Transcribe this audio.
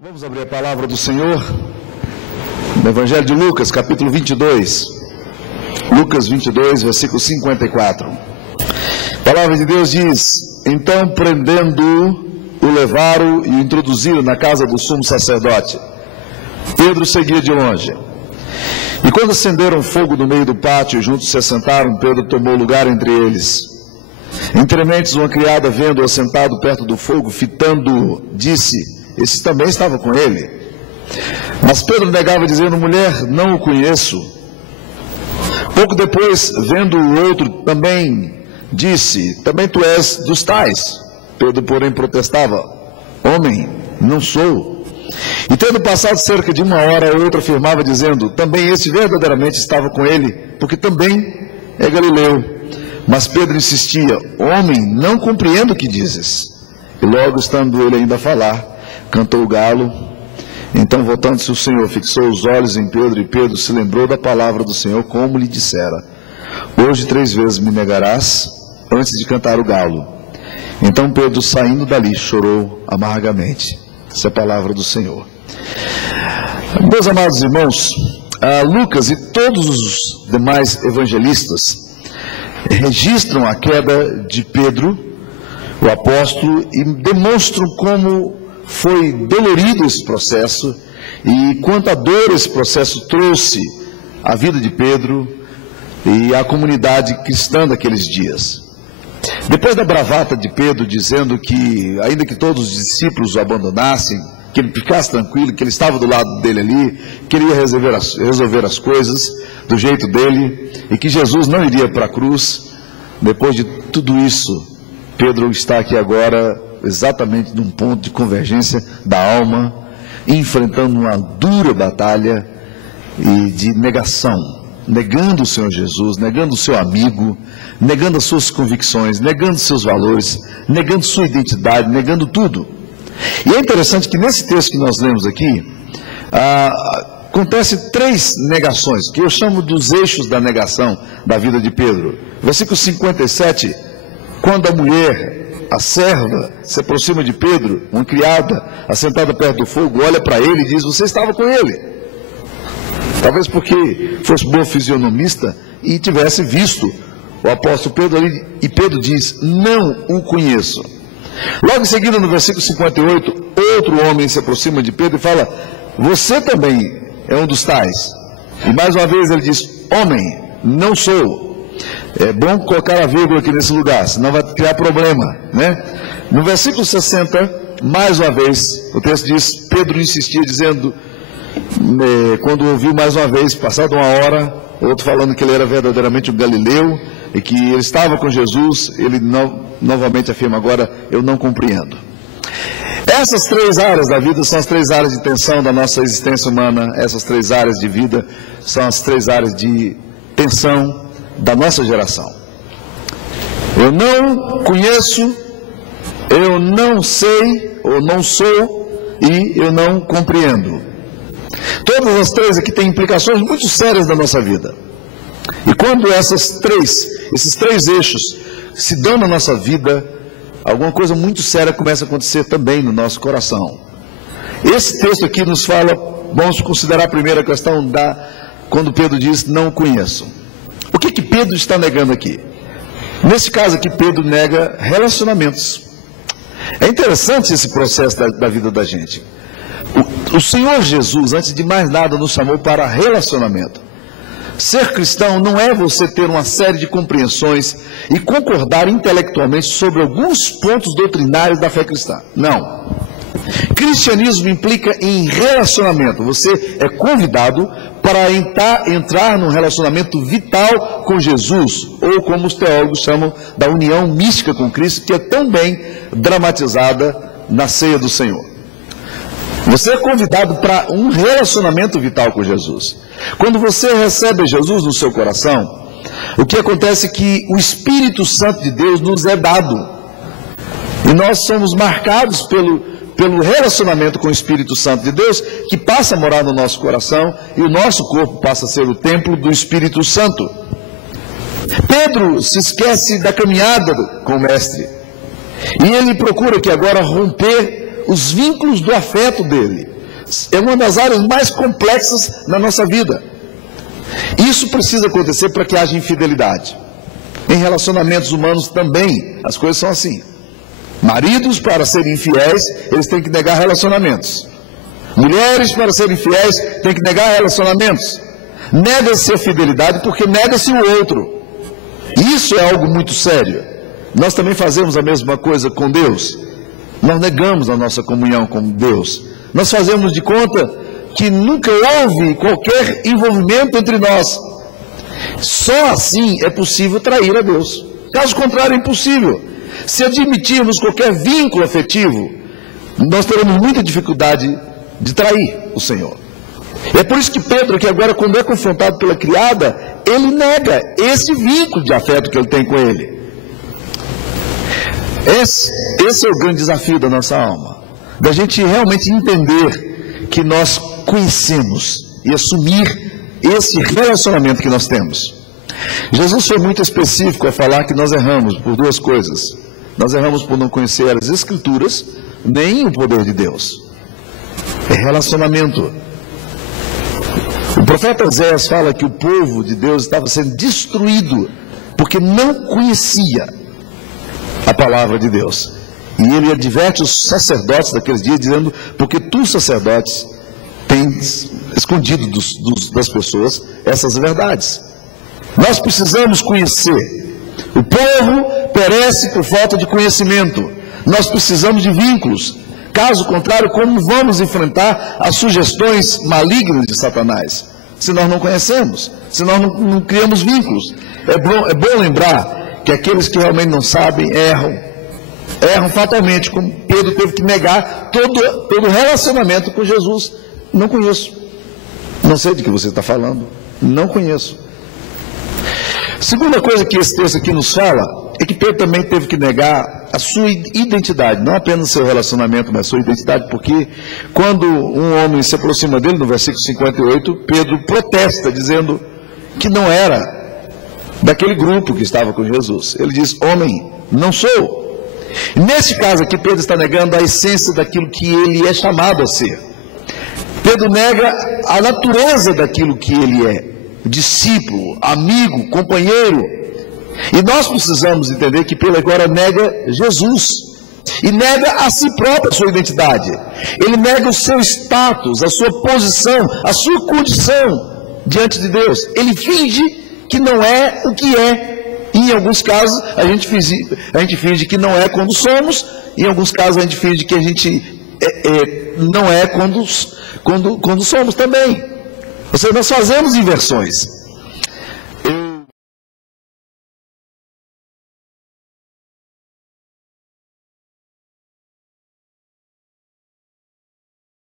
Vamos abrir a palavra do Senhor no Evangelho de Lucas, capítulo 22. Lucas 22, versículo 54. A palavra de Deus diz: Então, prendendo-o, o levaram e o introduziram na casa do sumo sacerdote. Pedro seguia de longe. E quando acenderam fogo no meio do pátio e juntos se assentaram, Pedro tomou lugar entre eles. Entre mentes, uma criada, vendo-o assentado perto do fogo, fitando-o, disse: Esse também estava com ele. Mas Pedro negava, dizendo: Mulher, não o conheço. Pouco depois, vendo o outro, também disse: Também tu és dos tais. Pedro, porém, protestava: Homem, não sou. E tendo passado cerca de 1 hora, o outro afirmava, dizendo: Também este verdadeiramente estava com ele, porque também é galileu. Mas Pedro insistia: Homem, não compreendo o que dizes. E logo, estando ele ainda a falar, cantou o galo. Então, voltando-se o Senhor, fixou os olhos em Pedro, e Pedro se lembrou da palavra do Senhor, como lhe dissera: Hoje 3 vezes me negarás, antes de cantar o galo. Então Pedro, saindo dali, chorou amargamente. Essa é a palavra do Senhor. Meus amados irmãos, Lucas e todos os demais evangelistas registram a queda de Pedro, o apóstolo, e demonstram como foi dolorido esse processo e quanta dor esse processo trouxe à vida de Pedro e à comunidade cristã daqueles dias. Depois da bravata de Pedro dizendo que, ainda que todos os discípulos o abandonassem, que ele ficasse tranquilo, que ele estava do lado dele ali, que ele ia resolver as coisas do jeito dele e que Jesus não iria para a cruz, depois de tudo isso, Pedro está aqui agora exatamente num ponto de convergência da alma, enfrentando uma dura batalha e de negação, negando o Senhor Jesus, negando o seu amigo, negando as suas convicções, negando seus valores, negando sua identidade, negando tudo. E é interessante que nesse texto que nós lemos aqui, acontece 3 negações, que eu chamo dos eixos da negação da vida de Pedro. Versículo 57, quando a mulher, a serva, se aproxima de Pedro, uma criada, assentada perto do fogo, olha para ele e diz: Você estava com ele. Talvez porque fosse boa fisionomista e tivesse visto o apóstolo Pedro ali, e Pedro diz: Não o conheço. Logo em seguida, no versículo 58, outro homem se aproxima de Pedro e fala: Você também é um dos tais. E mais uma vez ele diz: Homem, não sou. É bom colocar a vírgula aqui nesse lugar, senão vai criar problema, né? No versículo 60, mais uma vez, o texto diz: Pedro insistia dizendo, quando ouviu mais uma vez, passada 1 hora, outro falando que ele era verdadeiramente um galileu e que ele estava com Jesus, ele novamente afirma agora: Eu não compreendo. Essas 3 áreas da vida são as 3 áreas de tensão da nossa existência humana. Essas 3 áreas de vida são as 3 áreas de tensão da nossa geração. Eu não conheço, eu não sei, ou não sou, e eu não compreendo. Todas as 3 aqui têm implicações muito sérias na nossa vida. E quando esses 3 eixos se dão na nossa vida, alguma coisa muito séria começa a acontecer também no nosso coração. Esse texto aqui nos fala, vamos considerar a primeira questão, quando Pedro diz: Não conheço. O que Pedro está negando aqui? Nesse caso aqui, Pedro nega relacionamentos. É interessante esse processo da vida da gente. O Senhor Jesus, antes de mais nada, nos chamou para relacionamento. Ser cristão não é você ter uma série de compreensões e concordar intelectualmente sobre alguns pontos doutrinários da fé cristã. Não. Cristianismo implica em relacionamento. Você é convidado para entrar num relacionamento vital com Jesus, ou como os teólogos chamam, da união mística com Cristo, que é tão bem dramatizada na ceia do Senhor. Você é convidado para um relacionamento vital com Jesus. Quando você recebe Jesus no seu coração, o que acontece é que o Espírito Santo de Deus nos é dado. E nós somos marcados pelo relacionamento com o Espírito Santo de Deus, que passa a morar no nosso coração, e o nosso corpo passa a ser o templo do Espírito Santo. Pedro se esquece da caminhada com o Mestre, e ele procura aqui agora romper os vínculos do afeto dele. É uma das áreas mais complexas na nossa vida. Isso precisa acontecer para que haja infidelidade. Em relacionamentos humanos também, as coisas são assim. Maridos, para serem infiéis, eles têm que negar relacionamentos. Mulheres, para serem fiéis, têm que negar relacionamentos. Nega-se a fidelidade porque nega-se o outro. Isso é algo muito sério. Nós também fazemos a mesma coisa com Deus. Nós negamos a nossa comunhão com Deus. Nós fazemos de conta que nunca houve qualquer envolvimento entre nós. Só assim é possível trair a Deus. Caso contrário, é impossível. Se admitirmos qualquer vínculo afetivo, nós teremos muita dificuldade de trair o Senhor. É por isso que Pedro, que agora quando é confrontado pela criada, ele nega esse vínculo de afeto que ele tem com ele. Esse é o grande desafio da nossa alma, da gente realmente entender que nós conhecemos e assumir esse relacionamento que nós temos. Jesus foi muito específico a falar que nós erramos por duas coisas. Nós erramos por não conhecer as Escrituras, nem o poder de Deus. É relacionamento. O profeta Oséias fala que o povo de Deus estava sendo destruído porque não conhecia a palavra de Deus. E ele adverte os sacerdotes daqueles dias, dizendo: porque tu, sacerdotes, tens escondido das pessoas essas verdades. Nós precisamos conhecer. O povo perece por falta de conhecimento. Nós precisamos de vínculos. Caso contrário, como vamos enfrentar as sugestões malignas de Satanás? Se nós não conhecemos, se nós não criamos vínculos. É bom lembrar que aqueles que realmente não sabem erram fatalmente, como Pedro teve que negar todo relacionamento com Jesus. Não conheço. Não sei de que você está falando. Não conheço. Segunda coisa que esse texto aqui nos fala é que Pedro também teve que negar a sua identidade, não apenas o seu relacionamento, mas a sua identidade, porque quando um homem se aproxima dele, no versículo 58, Pedro protesta, dizendo que não era daquele grupo que estava com Jesus. Ele diz: homem, não sou. E nesse caso aqui, Pedro está negando a essência daquilo que ele é chamado a ser. Pedro nega a natureza daquilo que ele é: discípulo, amigo, companheiro. E nós precisamos entender que Pedro agora nega Jesus e nega a si próprio a sua identidade. Ele nega o seu status, a sua posição, a sua condição diante de Deus. Ele finge que não é o que é. Em alguns casos a gente finge que não é quando somos. Em alguns casos a gente finge que a gente não é quando somos também. Ou seja, nós fazemos inversões.